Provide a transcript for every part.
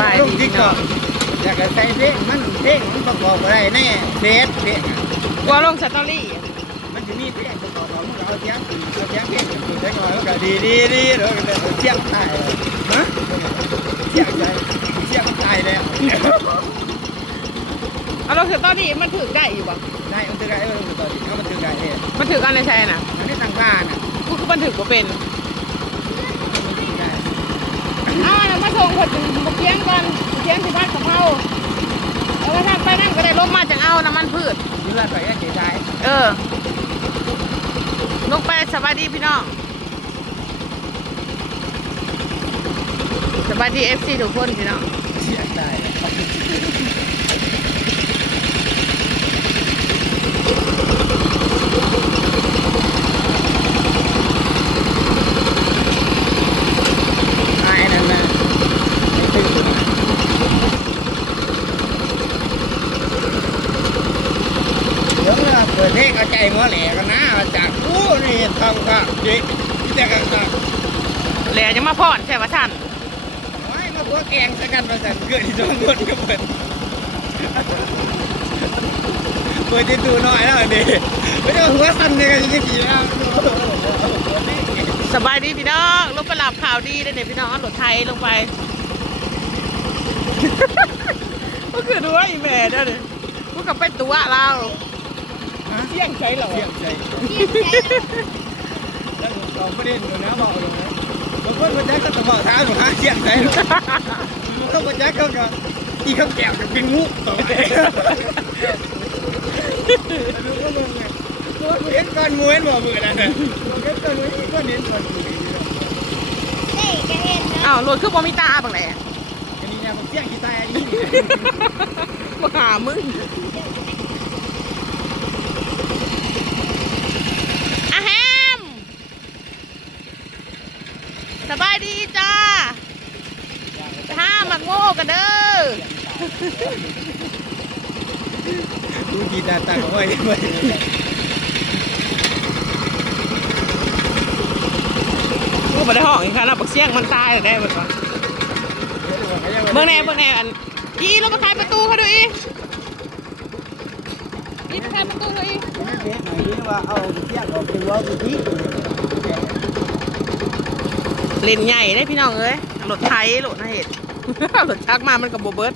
บายลูกดีที่เนาะเกาะอยากจะใส่เพลงมันเพลงมันประกอบอะไรแน่เฟสเพลงอะกลัวลงสตอรี่มันจะมีเพลงประกอบของมันก็เอาเสียงปืนเอาเสียงเพลงปืนได้ก่อนแล้วก็ดีดีดีแล้วก็เอาเสียงตายเลยฮะเสียงใจเสียงตายแล้วเอาลงสตอรี่มันถือได้อยู่บ่ได้มันถือไงเออมันตอนนี้เอามันถือไงเอ๊ะมันถือกันในใช่น่ะอันนี้ต่างบ้านอะกูคือมันถือบ่เป็นมันถือไง เอาอันหนึ่งคนบุกเทียงก่อนบุกเทียงสิพัดกะเขาแล้วว่าถ้าไปนั่นก็ได้ลมมาจากเอาน้ำมันพืชยืนรันไปแค่เฉยใจเออ ลงไปสบายดีพี่น้องสบายดีเอฟซีทุกคนพี่น้องเสียงตายแล้วไอ้นั่นน่ะไอ้ตึ้งน่ะเดี๋ยวเราเปิดเพลงเอาใจหมอแหลกันนะเอาจากกูนี่ทำค่ะเด็กที่จะกันค่ะแหล่จะมาพอดใช่ปะท่านโอ้ยมาพวกแกงสักกันมาสั่นเกิดที่สองคนก็เปิดเปิดที่ตูน้อยแล้วอันนี้ไม่ต้องหัวสั่นเลยกันยังไงแล้วสบายดีพี่น้องลงไปหลับข่าวดีได้เนี่ยพี่น้องเอารถไทยลงไปก็คือดูว่าอีแม่เด้อเนี่ยกูกลับไปตัวเรา เสี่ยงใช้เหรอเสียงใจแล้วเราไม่ได้หนูนะบอกเลยนะบางคนมันจะก็ต้องบอกท้าหนูฮะเสียงใจหนูต้องมาแจ็คเขาก็อีเขาแก้วจะเป็นงูต่อไปดูก็มึงไงตัวมึงเห็นก้อนมวยบอกมึงนะมึงเห็นก้อนมวยก็เน้นก้อนมวยอ้าวรถคือบ่มีตาบังแหละอันนี้เนี่ยมันเสียงกีตาร์อันนี้มาหามึงอะแฮมสบาย ดีจ้าไปห้าหมักโง่กันเด้อดูกีตาร์ตาเขาไว้ไว้กูบ่ได้ห้องอีกค่ะเราบักเสียงมันตายเลยได้เบิดวะเบิ่งแน่เบิ่งแน่อันอีเรามาขายประตูเขาดูอีอีมาขายประตูเขาอีไม่เห็นไหนว่าเอาเสียงออกเป็นว่ากูที่ เล่นใหญ่ได้พี่น้องเอ้ยรถไทยรถนาเหตุรถชักมามันกับโบเบิร์ต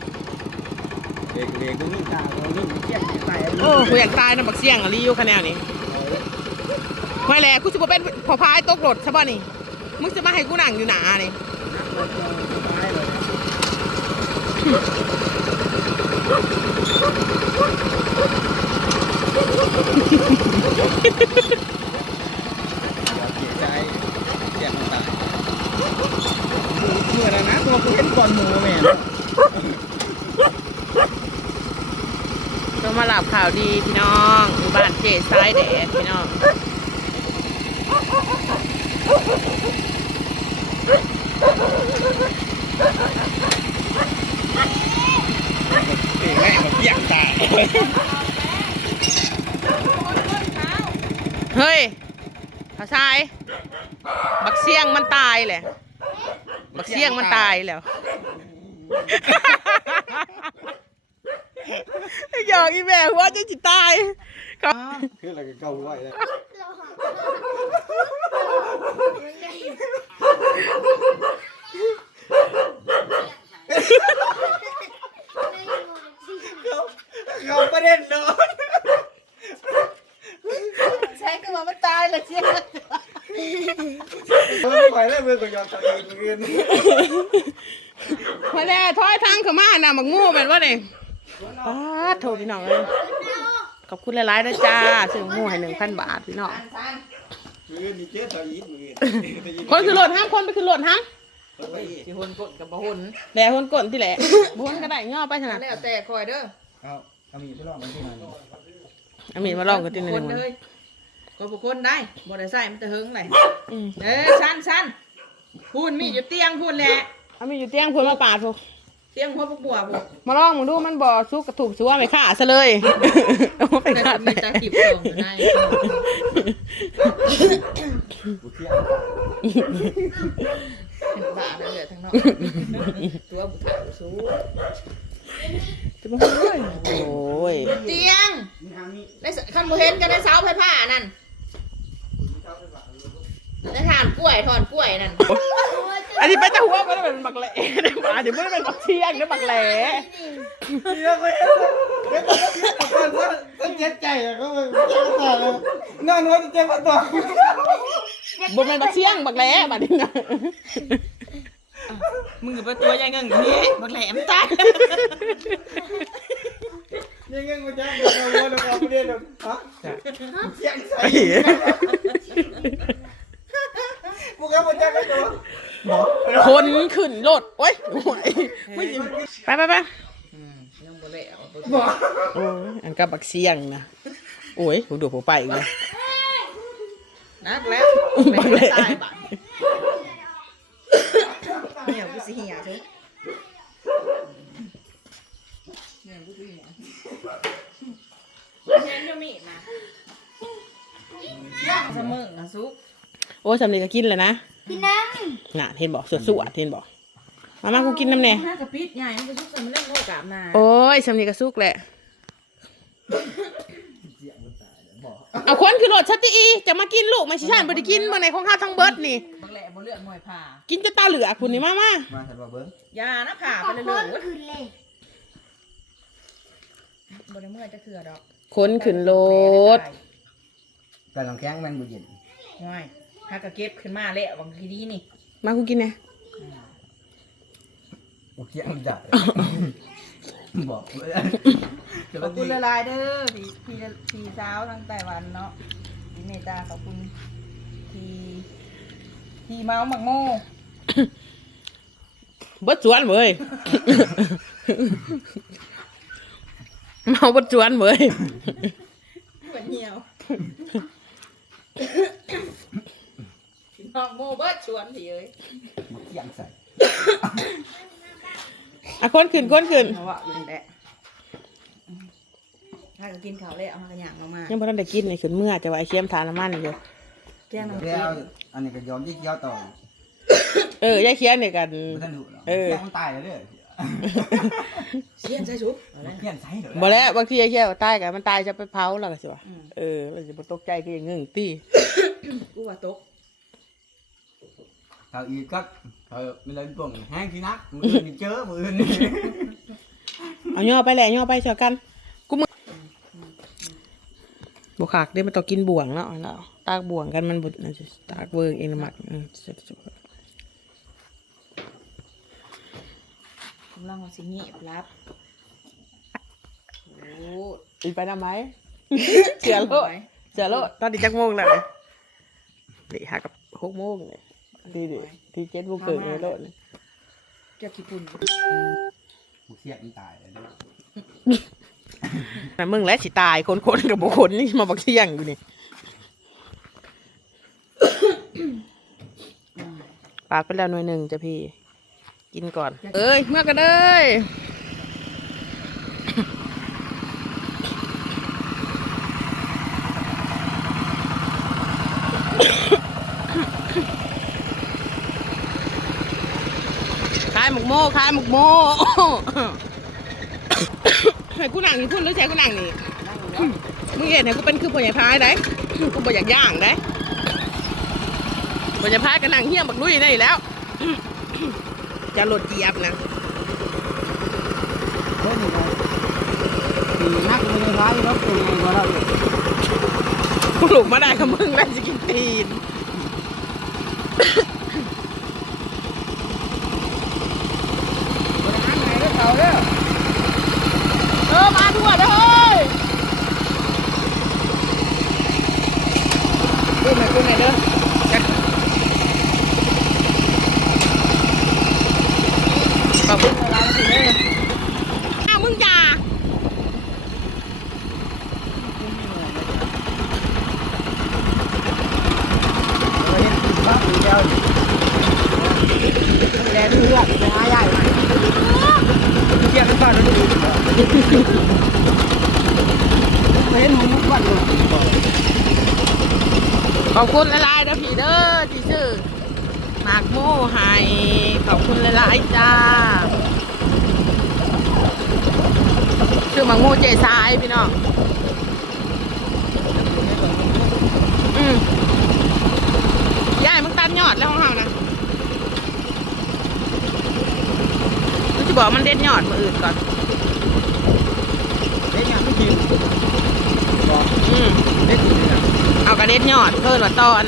เด็กเด็กกูนี่ตาเรานี่เสียงกีตาร์โอ้กูอยากตายนะบักเสียงอะรีอยู่คะแนนนี้ไม่แหละกูจะบ่เป็นพอพายตกรถใช่ป่ะนี่มึงจะมาให้กูนั่งอยู่หนานี่เมื่อนะตัว กูเห็นก่อนหมูแม่ต้องมาหลับข่าวดีพี่น้องอยู่บ้านเจซ้ายแดดพี่น้องเองแม่เปียกตายเฮ้ยภาษายบักเสียงมันตายแหละ บักเสียงมันตายแล้วหยอกอีแม่หัวจะจิตายก็คืออะไรกันเก่าไว้แล้วเขาประเด็นเนาะใช้ก็ว่ามันตายเลยเสียง ไม่ไหวแล้วเมื่อก่อนยอมตัวเองเงินมาแล้วถอยทางเขามาน่ะมักงูแม่นว่านี่ป้าดโทรพี่น้องเอ้ยขอบคุณหลายๆนะจ้าซื้องูให้หนึ่งพันบาทพี่น้อง เงินนี่เจ๊ตัวอีกมือคนคือรถห้ามคนไปคือรถห้ามไปอีกสิหุ่นกดกับบ่หุ่นแหล่หุ่นกดที่แหละบ่หุ่นก็ได้ย่อไปขนาดแล้วแต่คอยเด้อเอาเอามีไปลองมันที่ไหน อามีมาลองกันทีหนึคงนเลย ก็บุคคลได้บ่ได้ใส่มันจะเฮิงเลยอืมเอ้ยชันชันพูนมีอยู่เตียงพูนแหละอามีอยู่เตียงพูนมาปาดพูเตียงหัวพวกบัวพวกมาลองมึงดูมันบ่สุกกระถูกสัวไม่ฆ่าซะเลยเอาไปแต่ฆ่ามีตาขีบส่งอยู่ในกูเที่ยเป็นบ้าเลยเหลือทั้งเนาะตัวบุถาสูจะมาเฮ้ยโอ้ยเตียงในคันบ่เห็นกันในเสาไฟผ้านั่น ในฐานกล้วยถอนกล้วยนั่นอันนี้ไปแต่หัวไม่ได้เป็นบักแหล่ได้มาเดี๋ยวไม่ได้เป็นบักเชียงนะบักแหล่เดี๋ยวไปเห็นเดี๋ยวไปเห็นคนก็ก็เจ็บใจอะก็มันเจ็บตาเลยนอนว่าจะเจ็บตัวบ่เป็นบักเชียงบักแหล่บัดนี้นะมึงกับตัวยังเงินนี่บักแหลมตายยังไงกูจะเอาวัวลงเอาไปเรียนฮะเสียงใส่พวกเขาจะไม่ตัวหมอ คนขึ้นรถโอ้ยโอ้ยไม่ยิงไปไปไปยังบ่แล้วหมอโอ้ยอันกับบักเชียงนะโอ้ยผมดูผมไปอีกเลยนักแล้วบักแหล่ตายบัดเหี่ยวกูสิเหี่ยวซุเหี่ยวกูสิเหี่ยวเห็นอยู่มีดนะเสมอนะซุกโอ้ยสำเร็จก็กินเลยนะพี่น้น่ะ เห็นบอกสวดสวดเห็นบอกมามากูกินน้ำแน่น่ากระปิดใหญ่มันจะซุกสมเล่นโลกาบนาโอ้ยสำเร็จก็สุกแหละเอาคนขึ้นรถชัตติอีจะมากินลูกไม่ใช่ฉันบ่ได้กินเมื่อไหนของข้าทั้งเบิดนี่บักแหล่บ่เลือดมวยผ่ากินจะตาเหลือกคุณนี่มามามาถัดมาเบิ้งยานะผ่าำไปขอเลยคเลนยคืนเลยบ่ได้เมื่อยจะเถื่อดอกคนขึ้นรถแต่ลองแข้งมันบุญเย็นง่ายถ้ากระเก็บขึ้นมาแล้วบางทีดีนี่ มากูกินนะโอเคอันดับบอกเลยจะขมาอบดีคุณละลายๆเด้อพี่พี่พี่สาวทั้งไต้หวันเนาะพี่เมตตาขอบคุณที่ที่เมาหมักโม่เบิดจวนเว้ยเมาเบิดจวนเว้ยเหมือนเหี่ยวพี่ น้องโม่เบิดชวนพี่เอ้ยมาเที่ยงใส่อะคนขึ้นคนขึ้นเพราะว่าอยู่แหละถ้าก็กินข้าวแล้วเอามากระหย่างมายังบ่ทันได้กินนี่ขึ้นเมื่อจะว่าไอ้เค็มทานน้ำมันอยู่ๆแก้น้ำแล้เกลืวออันนี้ก็ยอมยี่เกี้ยวต่อเออยายเคียนนี่กัน ไม่ทันดูหรอกเออ เที่ยงมันตายแล้วเด้อเสียนใส่ชุบเอาเลยเที่ยงใส่เหรอบ่แล้วบางทียายเคียนตายกันมันตายจะไปเผาแล้วก็สิว่าอืมเออเราจะบ่ตกใจคืออย่างงึ่งตี้กูว่าตก เขาอีกก็เขาไม่เล่นปุ่งแห้งที่นักมืออื่นนี่เจอมืออื่นนี่เอาย่อไปแหละย่อไปเช่ากันกูมึงบ่ขากเด้มันต้องกินบ่วงเนาะเนาะตากบ่วงกันมันบ่น่าจะตากเบิ่งเองนะมักอืมกำลังว่าสิเงียบรับโอ้อีไปนำไหมเสือโลดเสือโลดตอนนี้จักโมงแล้วนี่หากับหกโมงเลย ทีดิทีเจ็ดโมงเกิดเลยโลดนี่เจ้าขี้ปุ่นกูเที่ยงมันตายแล้วเด้อแต่มึงและสิตายคนคนกับบุคคลนี่มาบักเที่ยงอยู่นี่ปาดไปแล้วหน่วยหนึ่งจ้ะพี่ กินก่อน เอ้ยเมื่อกันเลยขายห มกโม่ขายหมกโม่ให้กูนั่งนี่พูดหรือใช้กูนั่งนี่มึงเห็นให้กูเป็นคือปัญญาพายได้กูบ่อยากย่างได้ปัญญาพายก็นั่งเฮี้ยมบักลุยได้แล้ว จะหลดเจียบนะเฮ้ยนี่ไงปีนักไม่ได้ร้ายรบตัวไงก็แล้วกูหลุกมาได้กับมึงได้จะกินตีน บริหารไหนก็เขาเด้อ เออมาทั่วเด้อเฮ้ย ดูหน่อยดูหน่อยเด้อจัดขอบคุณร้านสิเด้ออ้าวมึงจ่าเขอบคุณหลายๆเด้อพี่เด้อที่ซื้อหมาากโม่ให้ขอบคุณหลายๆจ้าชื่อหมักโม่เจซ้ายพี่น้องอืมยายมึงตัดยอดแล้วของเฮานะกูจะบอกมันเด็ดยอดมาอื่นก่อนเด็กงานไม่กินบอกอืมเด็กกิน เอากระเด็ดยอดเพิ่นว่าตอน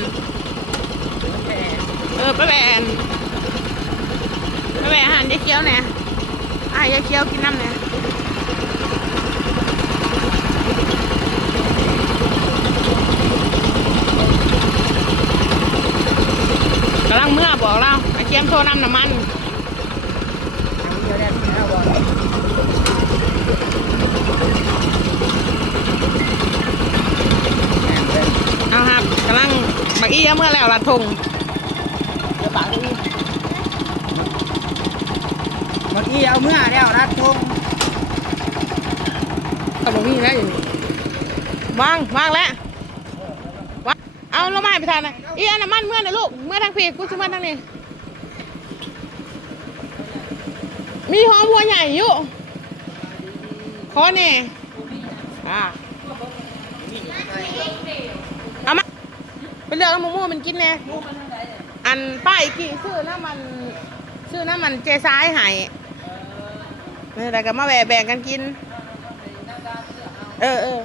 เออไปแบนไปแบนหารยายเคี้ยวเนี่ยอะยายเคี้ยวกินน้ำเนี่ยกำลังเมื่อบอกเราไอ้เคี้ยมโทรน้ำน้ำมัน เดี๋ยวได้ที่เอาบอก แม่นเลย เอาครับกำลัง บักอี้เอาเมื่อแล้วละทงเดี๋ยวปากก็วิ่งเมื่อกี้เอาเมื่อแล้วรัดทงเอาบักอี้แล้วอย่างนี้วางวางแล้ววางเอาลงมาให้ไปทานนะอีอันน้ำมันเมื่อนะลูกเมื่อทางเพกกูจะเมื่อทางนี้มีหอมหัวใหญ่อยู่ขอเนี่ยอ่าเอามาไป เลือกเอาหมูมูมันกินแน่อันป้ายกี่ซื้อน้ำมันซื้อน้ำมันเจซ้ายหายนี่แต่ก็มาแบ่แบ่งกันกิน เออเออ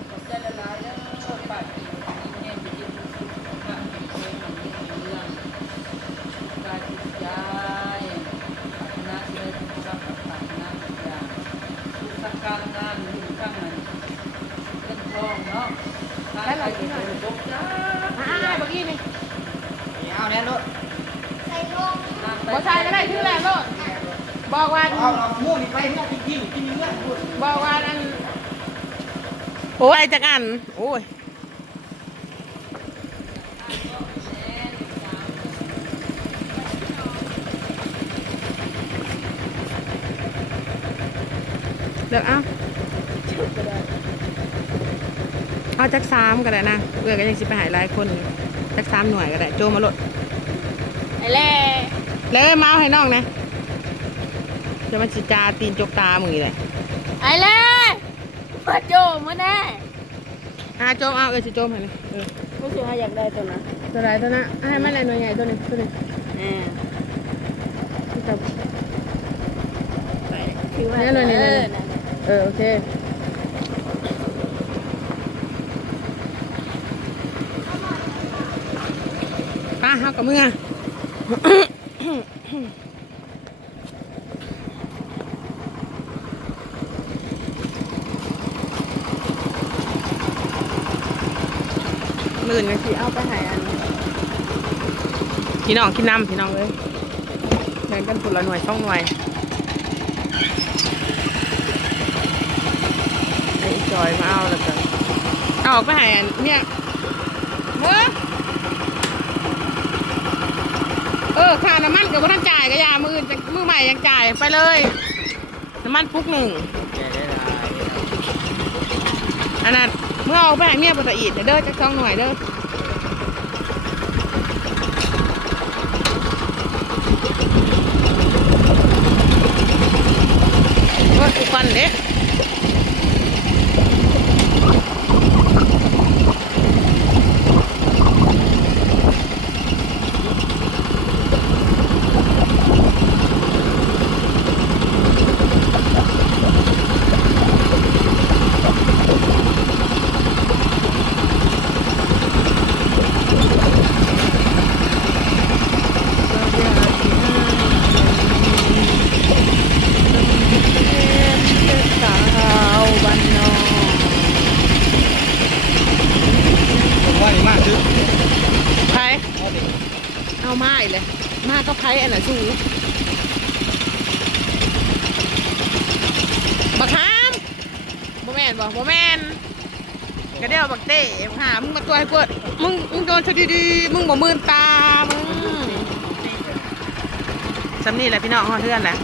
ได้เลยกินหน่อยอ่าเมื่อกี้ นี่เอาแน่นรถบอชายก็ได้ชื่อแหละลูกบอกว่าเอาเอาหมู่นี่ไปเมื่อกินกินกินเมื่อพูดบอกว่าอันโอ้ยจักอันโอ้ยเลือกเอาเอาจักสามก็ได้นะเพื่อก็ยังสิไปหายหลายคนอยู่ จักสามหน่วยก็ได้ โจมาโลดไอ้แล่เลยมาเอาให้น้องนะจะมาจิจาตีนจกตามึงอีกเลยไอ้แล่มาโจมาแน่อาโจมเอาเออสิโจมให้นี่เออรู้สึกว่าอยากได้ตัวนั้นตัวไหนตัวนั้นให้มันอะไรหน่วยใหญ่ตัวนี้ตัวนี้อ่าที่จะไปคือว่าเนี่ยหน่อยนี่เอหน่ออยนี่เออโอเค ป้าเฮากับมือหมื่นกันสิเอาไปหายอัน พี่น้องกินน้ำพี่น้องเลยแบ่งกันคนละหน่วยช่องหน่วยไอ้จอยมาเอาแล้วกันเอาออกไปหายอันเนี่ยเมื่อเออค่าน้ำมันกับพ่ท่านจ่ายก็อยามือจะมือใหม่ยังจ่ายไปเลย น้ำมันปุ๊กหนึ่งอันนั้นเมื่อเอาไปให้เมียปตะอีดเด้อจักสองหน่วยเด้อว่าทุกวันเด้สาวบ้านนอก ผมว่านี่มากซื้อ ไผ เอาดิ เอามาอีกเลย มา ก็ไผอันน่ะสูบักขามบ่แม่นบ่บ่แม่นกระเดียวบักเต้หามึงมาตัวให้กวดมึงมึงโดนซะดีๆมึงบ่มื่นตามึงสำนี่แหละพี่น้องฮอดเพื่อนแหละ